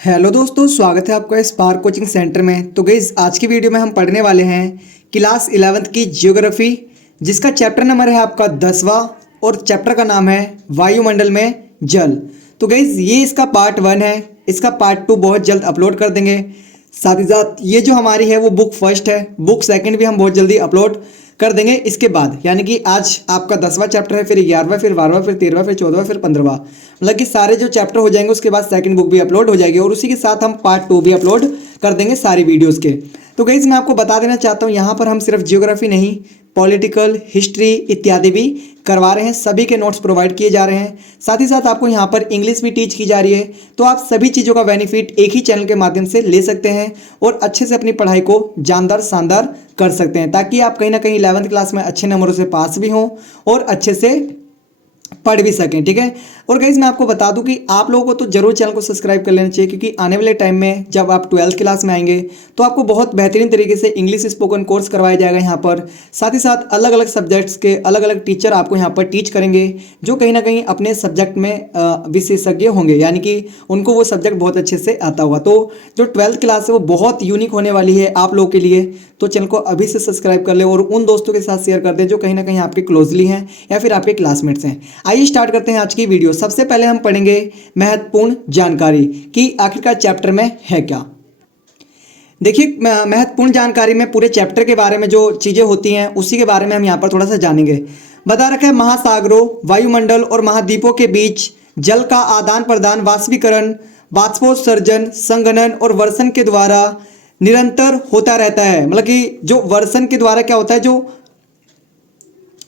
Hello दोस्तों, स्वागत है आपका स्पार्क कोचिंग सेंटर में। तो गाइस, आज की वीडियो में हम पढ़ने वाले हैं क्लास 11th की जियोग्राफी, जिसका चैप्टर नंबर है आपका 10वां और चैप्टर का नाम है वायुमंडल में जल। तो गाइस, ये इसका पार्ट 1 है। इसका पार्ट 2 बहुत जल्द अपलोड कर देंगे। साथ ही साथ ये जो हमारी है वो बुक फर्स्ट है, बुक सेकंड भी हम बहुत जल्दी अपलोड कर देंगे इसके बाद। यानी कि आज आपका 10वां चैप्टर है, फिर 11वां, फिर 12वां, फिर 13वां, फिर 14वां, फिर 15वां, मतलब कि सारे जो चैप्टर हो जाएंगे उसके बाद सेकंड बुक भी अपलोड हो जाएगी और उसी के साथ हम पार्ट 2 भी अपलोड कर देंगे सारी वीडियोस के। तो गाइस, मैं आपको बता देना चाहता हूँ, यहाँ पर हम सिर्फ जियोग्राफी नहीं, पॉलिटिकल, हिस्ट्री इत्यादि भी करवा रहे हैं। सभी के नोट्स प्रोवाइड किए जा रहे हैं। साथ ही साथ आपको यहाँ पर इंग्लिश भी टीच की जा रही है। तो आप सभी चीज़ों का बेनिफिट एक ही चैनल के माध्यम से ले सकते हैं और अच्छे से अपनी पढ़ाई को जानदार शानदार कर सकते हैं, ताकि आप कहीं ना कहीं 11th क्लास में अच्छे नंबरों से पास भी हों और अच्छे से पढ़ भी सकें। ठीक है। और गाइस, मैं आपको बता दूं कि आप लोगों को तो जरूर चैनल को सब्सक्राइब कर लेना चाहिए, क्योंकि आने वाले टाइम में जब आप 12th क्लास में आएंगे तो आपको बहुत बेहतरीन तरीके से इंग्लिश स्पोकन कोर्स करवाया जाएगा यहाँ पर। साथ ही साथ अलग अलग सब्जेक्ट्स के अलग अलग टीचर आपको यहाँ पर टीच करेंगे, जो कहीं ना कहीं अपने सब्जेक्ट में विशेषज्ञ होंगे, यानी कि उनको वो सब्जेक्ट बहुत अच्छे से आता होगा। तो जो 12th क्लास है वो बहुत यूनिक होने वाली है आप लोगों के लिए। तो चैनल को अभी से सब्सक्राइब कर ले और उन दोस्तों के साथ शेयर कर दें जो कहीं ना कहीं आपके क्लोजली हैं या फिर आपके क्लासमेट्स हैं। आइए स्टार्ट करते हैं आज की वीडियो। सबसे पहले हम पढ़ेंगे महत्वपूर्ण जानकारी कि आखिरकार चैप्टर में है क्या। देखिए, महत्वपूर्ण जानकारी में पूरे चैप्टर के बारे में जो चीजें होती हैं उसी के बारे में हम यहाँ पर थोड़ा सा जानेंगे। बता रखा है, महासागरों, वायुमंडल और महाद्वीपों के बीच जल का आदान प्रदान, वाष्पीकरण, बाष्पोत्सर्जन, संघनन और वर्षण के द्वारा निरंतर होता रहता है। मतलब कि जो वर्षण के द्वारा क्या होता है, जो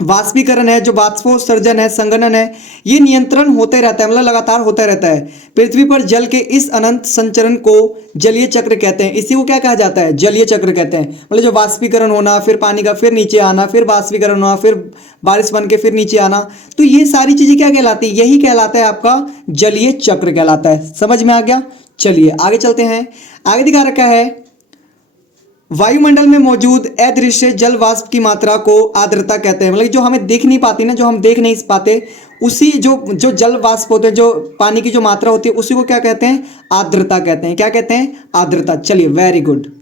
वाष्पीकरण है, जो बाष्पोत्सर्जन है, संघनन है, ये नियंत्रण होते रहता है, मतलब लगातार होता रहता है। पृथ्वी पर जल के इस अनंत संचरण को जलीय चक्र कहते हैं। इसी को क्या कहा जाता है? जलीय चक्र कहते हैं। मतलब जो वाष्पीकरण होना, फिर पानी का फिर नीचे आना, फिर वाष्पीकरण होना, फिर बारिश बन के फिर नीचे आना, तो ये सारी चीजें क्या कहलाती है? यही कहलाता है आपका जलीय चक्र कहलाता है। समझ में आ गया? चलिए आगे चलते हैं। आगे दिखा रखा है, वायुमंडल में मौजूद अदृश्य जल वाष्प की मात्रा को आर्द्रता कहते हैं। मतलब जो हमें देख नहीं पाती ना, जो हम देख नहीं पाते, उसी जो जो जल वाष्प होते हैं, जो पानी की जो मात्रा होती है, उसी को क्या कहते हैं? आर्द्रता कहते हैं। क्या कहते हैं? आर्द्रता। चलिए, वेरी गुड।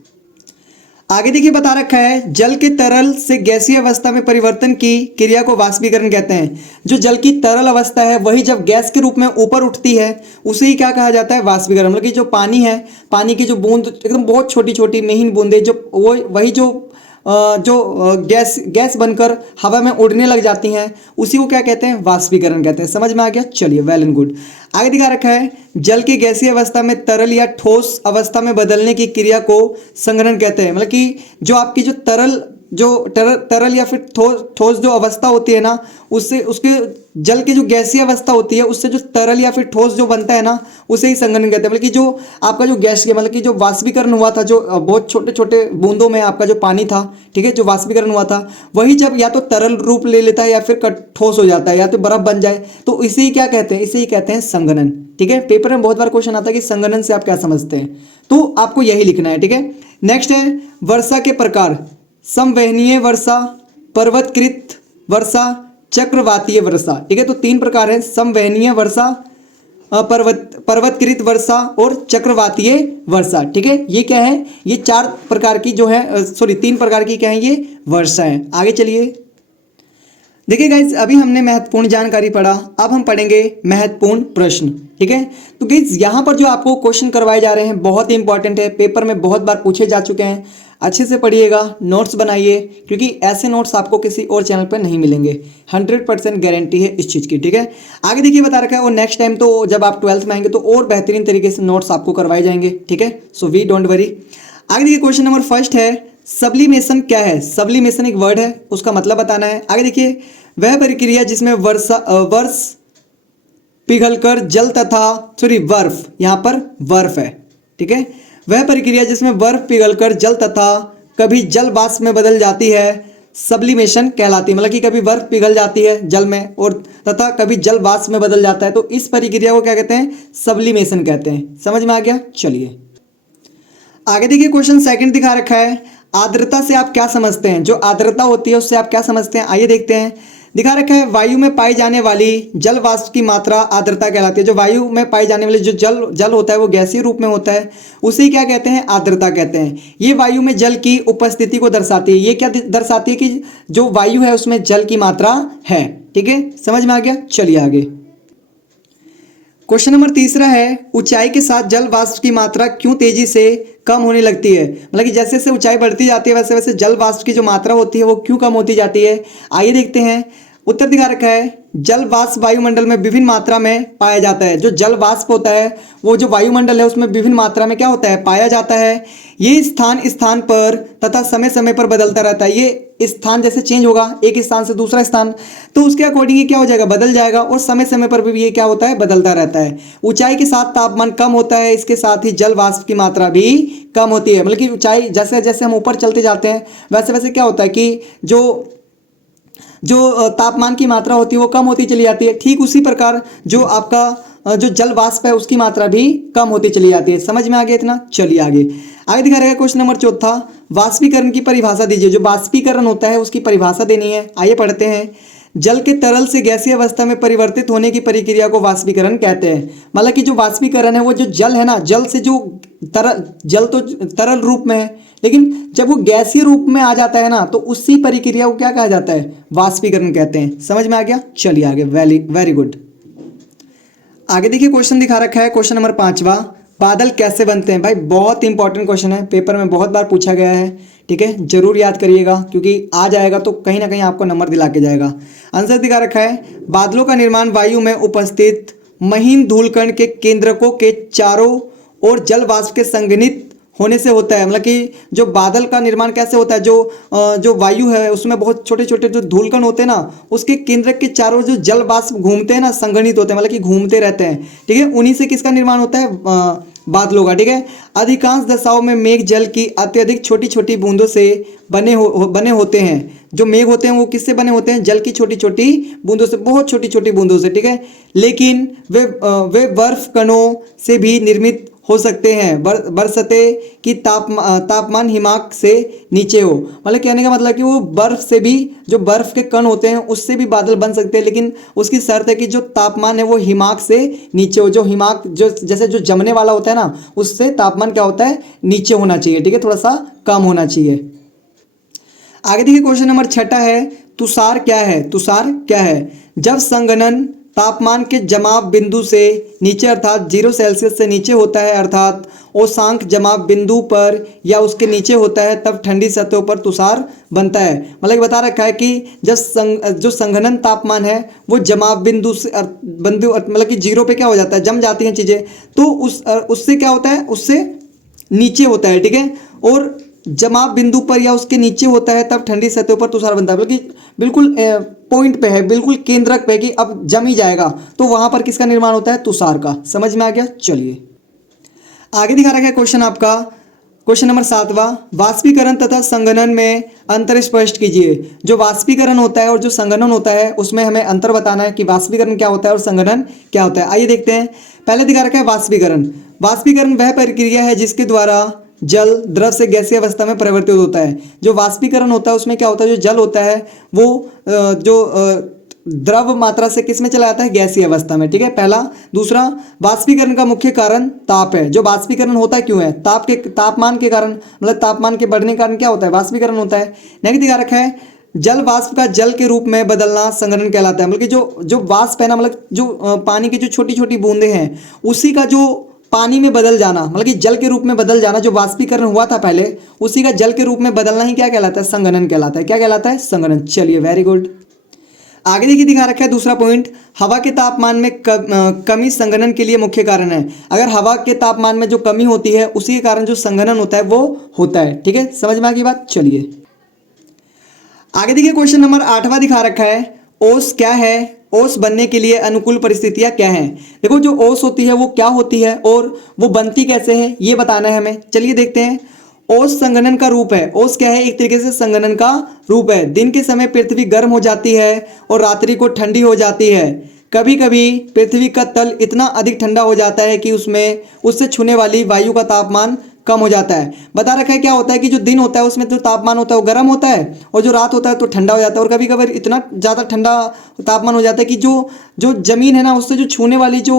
आगे देखिए, बता रखा है, जल के तरल से गैसीय अवस्था में परिवर्तन की क्रिया को वाष्पीकरण कहते हैं। जो जल की तरल अवस्था है वही जब गैस के रूप में ऊपर उठती है उसे ही क्या कहा जाता है? वाष्पीकरण। मतलब कि जो पानी है, पानी की जो बूंद एकदम बहुत छोटी छोटी महीन बूंदें, जो वो वही जो गैस बनकर हवा में उड़ने लग जाती हैं, उसी को क्या कहते हैं? वाष्पीकरण कहते हैं। समझ में आ गया? चलिए, वेल एंड गुड। आगे दिखा रखा है, जल की गैसीय अवस्था में तरल या ठोस अवस्था में बदलने की क्रिया को संघनन कहते हैं। मतलब कि जो आपकी जो तरल या फिर ठोस जो अवस्था होती है ना, उससे उसके जल की जो गैसीय अवस्था होती है उससे जो तरल या फिर ठोस जो बनता है ना, उसे ही संघनन कहते हैं। मतलब कि जो आपका जो गैस के मतलब कि जो वाष्पीकरण हुआ था, जो बहुत छोटे छोटे बूंदों में आपका जो पानी था, ठीक है, जो वाष्पीकरण हुआ था, वही जब या तो तरल रूप ले लेता है या फिर ठोस हो जाता है या तो बर्फ बन जाए, तो इसे ही क्या कहते हैं? इसे ही कहते हैं संघनन। ठीक है। पेपर में बहुत बार क्वेश्चन आता है कि संघनन से आप क्या समझते हैं, तो आपको यही लिखना है। ठीक है। नेक्स्ट है वर्षा के प्रकार, संवहनीय वर्षा, पर्वतकृत वर्षा, चक्रवातीय वर्षा। ठीक है। तो 3 प्रकार है, संवहनीय वर्षा, पर्वतकृत वर्षा और चक्रवातीय वर्षा। ठीक है। ये क्या है? ये 4 प्रकार की जो है, सॉरी 3 प्रकार की क्या है? ये वर्षा है। आगे चलिए। देखिए गाइज, अभी हमने महत्वपूर्ण जानकारी पढ़ा, अब हम पढ़ेंगे महत्वपूर्ण प्रश्न। ठीक है। तो गाइज, यहाँ पर जो आपको क्वेश्चन करवाए जा रहे हैं बहुत ही इंपॉर्टेंट है, पेपर में बहुत बार पूछे जा चुके हैं। अच्छे से पढ़िएगा, नोट्स बनाइए, क्योंकि ऐसे नोट्स आपको किसी और चैनल पर नहीं मिलेंगे। 100% गारंटी है इस चीज़ की। ठीक है। आगे देखिए, बता रखा है, और नेक्स्ट टाइम तो जब आप 12th में आएंगे तो और बेहतरीन तरीके से नोट्स आपको करवाए जाएंगे। ठीक है। So we don't worry. आगे देखिए, क्वेश्चन नंबर फर्स्ट है, सब्लिमेशन क्या है? सब्लिमेशन एक वर्ड है, उसका मतलब बताना है। आगे देखिए, वह प्रक्रिया जिसमें वर्ष पिघलकर जल तथा बर्फ, यहां पर बर्फ है। ठीक है। वह प्रक्रिया जिसमें बर्फ पिघलकर जल तथा कभी जल वाष्प में बदल जाती है सब्लिमेशन कहलाती है। मतलब कि कभी बर्फ पिघल जाती है जल में और तथा कभी जल वाष्प में बदल जाता है, तो इस प्रक्रिया को क्या कहते हैं? सब्लिमेशन कहते हैं। समझ में आ गया? चलिए आगे देखिए, क्वेश्चन सेकंड दिखा रखा है, आर्द्रता से आप क्या समझते हैं? जो आर्द्रता होती है उससे आप क्या समझते हैं? आइए देखते हैं। दिखा रखा है वायु में पाई जाने वाली जल वाष्प की मात्रा आर्द्रता कहलाती है। जो वायु में पाई जाने वाली जो जल होता है वो गैसीय रूप में होता है, उसे क्या कहते हैं, आर्द्रता कहते हैं। ये वायु में जल की उपस्थिति को दर्शाती है। ये क्या दर्शाती है कि जो वायु है उसमें जल की मात्रा है। ठीक है, समझ में आ गया। चलिए आगे क्वेश्चन नंबर तीसरा है, ऊंचाई के साथ जल वाष्प की मात्रा क्यों तेजी से कम होने लगती है। मतलब कि जैसे जैसे ऊंचाई बढ़ती जाती है वैसे वैसे जल वाष्प की जो मात्रा होती है वो क्यों कम होती जाती है। आइए देखते हैं। उत्तर दिखा रखा है, जल वाष्प वायुमंडल में विभिन्न मात्रा में पाया जाता है। जो जल वाष्प होता है वो जो वायुमंडल है उसमें विभिन्न मात्रा में क्या होता है, पाया जाता है। ये स्थान स्थान पर तथा समय समय पर बदलता रहता है। ये स्थान जैसे चेंज होगा एक स्थान से दूसरा स्थान, तो उसके अकॉर्डिंग ये क्या हो जाएगा, बदल जाएगा। और समय समय पर भी ये क्या होता है, बदलता रहता है। ऊंचाई के साथ तापमान कम होता है, इसके साथ ही जल वाष्प की मात्रा भी कम होती है। मतलब कि ऊंचाई जैसे जैसे हम ऊपर चलते जाते हैं वैसे वैसे क्या होता है कि जो तापमान की मात्रा होती है वो कम होती चली जाती है। ठीक उसी प्रकार जो आपका जो जल वाष्प है उसकी मात्रा भी कम होती चली जाती है। समझ में आ गया इतना। चलिए आगे दिखा रहेगा क्वेश्चन नंबर चौथा, वाष्पीकरण की परिभाषा दीजिए। जो वाष्पीकरण होता है उसकी परिभाषा देनी है। आइए पढ़ते हैं। जल के तरल से गैसीय अवस्था में परिवर्तित होने की प्रक्रिया को वाष्पीकरण कहते हैं। मतलब कि जो वाष्पीकरण है वो जो जल है ना, जल से जो जल तो तरल रूप में है, लेकिन जब वो गैसीय रूप में आ जाता है ना तो उसी प्रक्रिया को क्या कहा जाता है, वाष्पीकरण कहते हैं। समझ में आ गया। चलिए आगे, वेरी गुड। आगे देखिए क्वेश्चन दिखा रखा है क्वेश्चन नंबर पांचवा, बादल कैसे बनते हैं। भाई बहुत इंपॉर्टेंट क्वेश्चन है, पेपर में बहुत बार पूछा गया है। ठीक है, जरूर याद करिएगा क्योंकि आ जाएगा तो कहीं ना कहीं आपको नंबर दिला के जाएगा। आंसर दिखा रखा है, बादलों का निर्माण वायु में उपस्थित महीन धूलकण के केंद्रकों के चारों ओर जल वाष्प के संघनित होने से होता है। मतलब कि जो बादल का निर्माण कैसे होता है, जो वायु है उसमें बहुत छोटे छोटे जो धूलकण होते हैं ना, उसके केंद्र के चारों जो जल वाष्प घूमते हैं ना, संघनित होते हैं, मतलब कि घूमते रहते हैं। ठीक है, उन्हीं से किसका निर्माण होता है, बादलों का। ठीक है, अधिकांश दशाओं में मेघ जल की अत्यधिक छोटी छोटी बूंदों से बने होते हैं। जो मेघ होते हैं वो किससे बने होते हैं, जल की छोटी छोटी बूंदों से, बहुत छोटी छोटी बूंदों से। ठीक है, लेकिन वे बर्फ कणों से भी निर्मित हो सकते हैं, बरसते कि तापमान हिमाक से नीचे हो। मतलब कहने का मतलब कि वो बर्फ से भी, जो बर्फ के कण होते हैं उससे भी बादल बन सकते हैं, लेकिन उसकी शर्त है कि जो तापमान है वो हिमाक से नीचे हो। जो हिमाक जो जैसे जो जमने वाला होता है ना, उससे तापमान क्या होता है, नीचे होना चाहिए। ठीक है, थोड़ा सा कम होना चाहिए। आगे देखिए क्वेश्चन नंबर छठा है, तुषार क्या है। तुषार क्या है, जब संघनन तापमान के जमाव बिंदु से नीचे अर्थात 0 सेल्सियस से नीचे होता है, अर्थात औशांक जमाव बिंदु पर या उसके नीचे होता है, तब ठंडी सतहों पर तुषार बनता है। मतलब बता रखा है कि जब जो संघनन तापमान है वो जमाव बिंदु से मतलब कि 0 पे क्या हो जाता है, जम जाती हैं चीज़ें, तो उससे क्या होता है, उससे नीचे होता है। ठीक है, और जमाव बिंदु पर या उसके नीचे होता है तब ठंडी सतह पर तुषार बनता है। बल्कि बिल्कुल पॉइंट पे है, बिल्कुल केंद्रक पे कि अब जम ही जाएगा, तो वहां पर किसका निर्माण होता है, तुषार का। समझ में आ गया। चलिए आगे दिखा रखा है क्वेश्चन आपका, क्वेश्चन नंबर 7वां, वाष्पीकरण तथा संघनन में अंतर स्पष्ट कीजिए। जो वाष्पीकरण होता है और जो संघनन होता है उसमें हमें अंतर बताना है कि वाष्पीकरण क्या होता है और संघनन क्या होता है। आइए देखते हैं। पहले दिखा रखा है वाष्पीकरण। वाष्पीकरण वह प्रक्रिया है जिसके द्वारा जल द्रव से गैसीय अवस्था में परिवर्तित होता है। जो वाष्पीकरण होता है उसमें क्या होता है, जो जल होता है वो द्रव मात्रा से किस में चला जाता है, गैसीय अवस्था में। ठीक है, पहला। दूसरा, वाष्पीकरण का मुख्य कारण ताप है। जो वाष्पीकरण होता क्यों है, तापमान के कारण, मतलब तापमान के बढ़ने के कारण क्या होता है, वाष्पीकरण होता है। नेक्स्ट दिखा रखा है, जल वाष्प का जल के रूप में बदलना संघनन कहलाता है। मतलब कि जो वाष्प है ना, मतलब जो पानी की जो छोटी छोटी बूंदे हैं उसी का जो पानी में बदल जाना, मतलब कि जल के रूप में बदल जाना, जो वाष्पीकरण हुआ था पहले उसी का जल के रूप में बदलना ही क्या कहलाता है, संघनन कहलाता है। क्या कहलाता है, संघनन। चलिए वेरी गुड। आगे देखिए दिखा रखा है दूसरा पॉइंट, हवा के तापमान में कमी संघनन के लिए मुख्य कारण है। अगर हवा के तापमान में जो कमी होती है उसी के कारण जो संघनन होता है वो होता है। ठीक है, समझ में आ गई बात। चलिए आगे देखिए क्वेश्चन नंबर 8वां दिखा रखा है, ओस क्या है, ओस बनने के लिए अनुकूल परिस्थितियां क्या हैं। देखो जो ओस होती है वो क्या होती है और वो बनती कैसे है ये बताना है हमें। चलिए देखते हैं। ओस संघनन का रूप है। ओस क्या है, एक तरीके से संघनन का रूप है। दिन के समय पृथ्वी गर्म हो जाती है और रात्रि को ठंडी हो जाती है। कभी कभी पृथ्वी का तल इतना अधिक ठंडा हो जाता है कि उससे छूने वाली वायु का तापमान कम हो जाता है। बता रखा है क्या होता है कि जो दिन होता है उसमें जो तापमान होता है वो गर्म होता है और जो रात होता है तो ठंडा हो जाता है। और कभी कभी इतना ज़्यादा ठंडा तापमान हो जाता है कि जो जो जमीन है ना उससे जो छूने वाली जो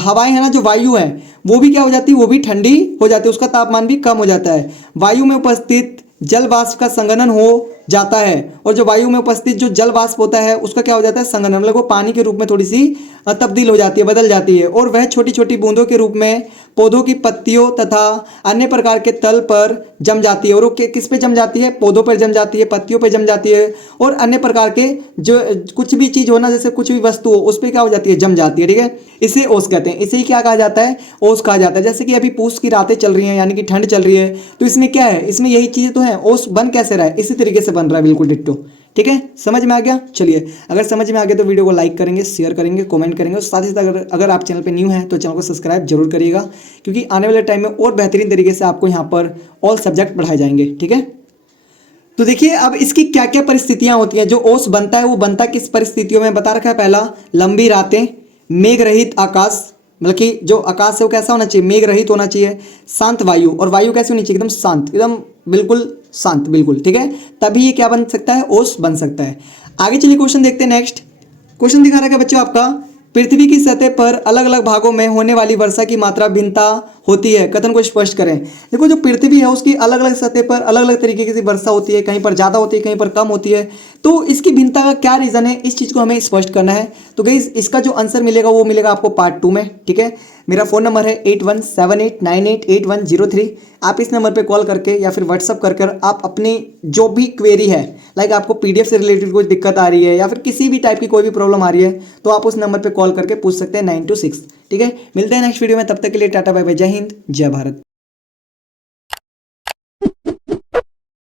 हवाएं हैं ना, जो वायु है, वो भी क्या हो जाती है, वो भी ठंडी हो जाती है, उसका तापमान भी कम हो जाता है। वायु में उपस्थित जल वाष्प का संघनन हो जाता है और जो वायु में उपस्थित जो जल वाष्प होता है उसका क्या हो जाता है, संघनन, मतलब वो पानी के रूप में थोड़ी सी तब्दील हो जाती है, बदल जाती है और वह छोटी छोटी बूंदों के रूप में पौधों की पत्तियों तथा अन्य प्रकार के तल पर जम जाती है। और वो किस पे जम जाती है, पौधों पर जम जाती है, पत्तियों पर जम जाती है और अन्य प्रकार के जो कुछ भी चीज हो ना, जैसे कुछ भी वस्तु हो उस पर क्या हो जाती है, जम जाती है। ठीक है, इसे ओस कहते हैं। इसे ही क्या कहा जाता है, ओस कहा जाता है। जैसे कि अभी पूस की रातें चल रही हैं यानी कि ठंड चल रही है, तो इसमें क्या है, इसमें यही चीजें तो हैं। ओस बन कैसे रहा है, इसी तरीके से बन रहा है, बिल्कुल डिट्टो। ठीक है, समझ में आ गया। चलिए, अगर समझ में आ गया तो वीडियो को लाइक करेंगे, शेयर करेंगे, कमेंट करेंगे और साथ ही साथ अगर आप चैनल पे न्यू हैं तो चैनल को सब्सक्राइब जरूर करिएगा, क्योंकि आने वाले टाइम में और बेहतरीन तरीके से आपको यहाँ पर ऑल सब्जेक्ट पढ़ाए जाएंगे। ठीक है, तो देखिए अब इसकी क्या क्या परिस्थितियां होती हैं। जो ओस बनता है वो बनता किस परिस्थितियों में, बता रखा है। पहला, लंबी रातें, मेघ रहित आकाश, मतलब कि जो आकाश है वो कैसा होना चाहिए, मेघ रहित होना चाहिए। शांत वायु, और वायु कैसी होनी चाहिए, एकदम शांत, एकदम बिल्कुल शांत, बिल्कुल। ठीक है, तभी ये क्या बन सकता है, ओस बन सकता है। आगे चलिए क्वेश्चन देखते हैं। नेक्स्ट क्वेश्चन दिखा रहा है बच्चों आपका, पृथ्वी की सतह पर अलग अलग भागों में होने वाली वर्षा की मात्रा भिन्नता होती है, कथन को स्पष्ट करें। देखो जो पृथ्वी है उसकी अलग अलग सतह पर अलग अलग तरीके की वर्षा होती है, कहीं पर ज़्यादा होती है, कहीं पर कम होती है। तो इसकी भिन्नता का क्या रीज़न है, इस चीज़ को हमें स्पष्ट करना है। तो गाइस इसका जो आंसर मिलेगा वो मिलेगा आपको पार्ट 2 में। ठीक है, मेरा फ़ोन नंबर है 8178988103। आप इस नंबर पे कॉल करके या फिर व्हाट्सअप कर कर आप अपनी जो भी क्वेरी है, लाइक आपको पीडीएफ से रिलेटेड कोई दिक्कत आ रही है या फिर किसी भी टाइप की कोई भी प्रॉब्लम आ रही है, तो आप उस नंबर पे कॉल करके पूछ सकते हैं 926। ठीक है, मिलते हैं नेक्स्ट वीडियो में, तब तक के लिए टाटा बाय बाय, जय हिंद, जय भारत।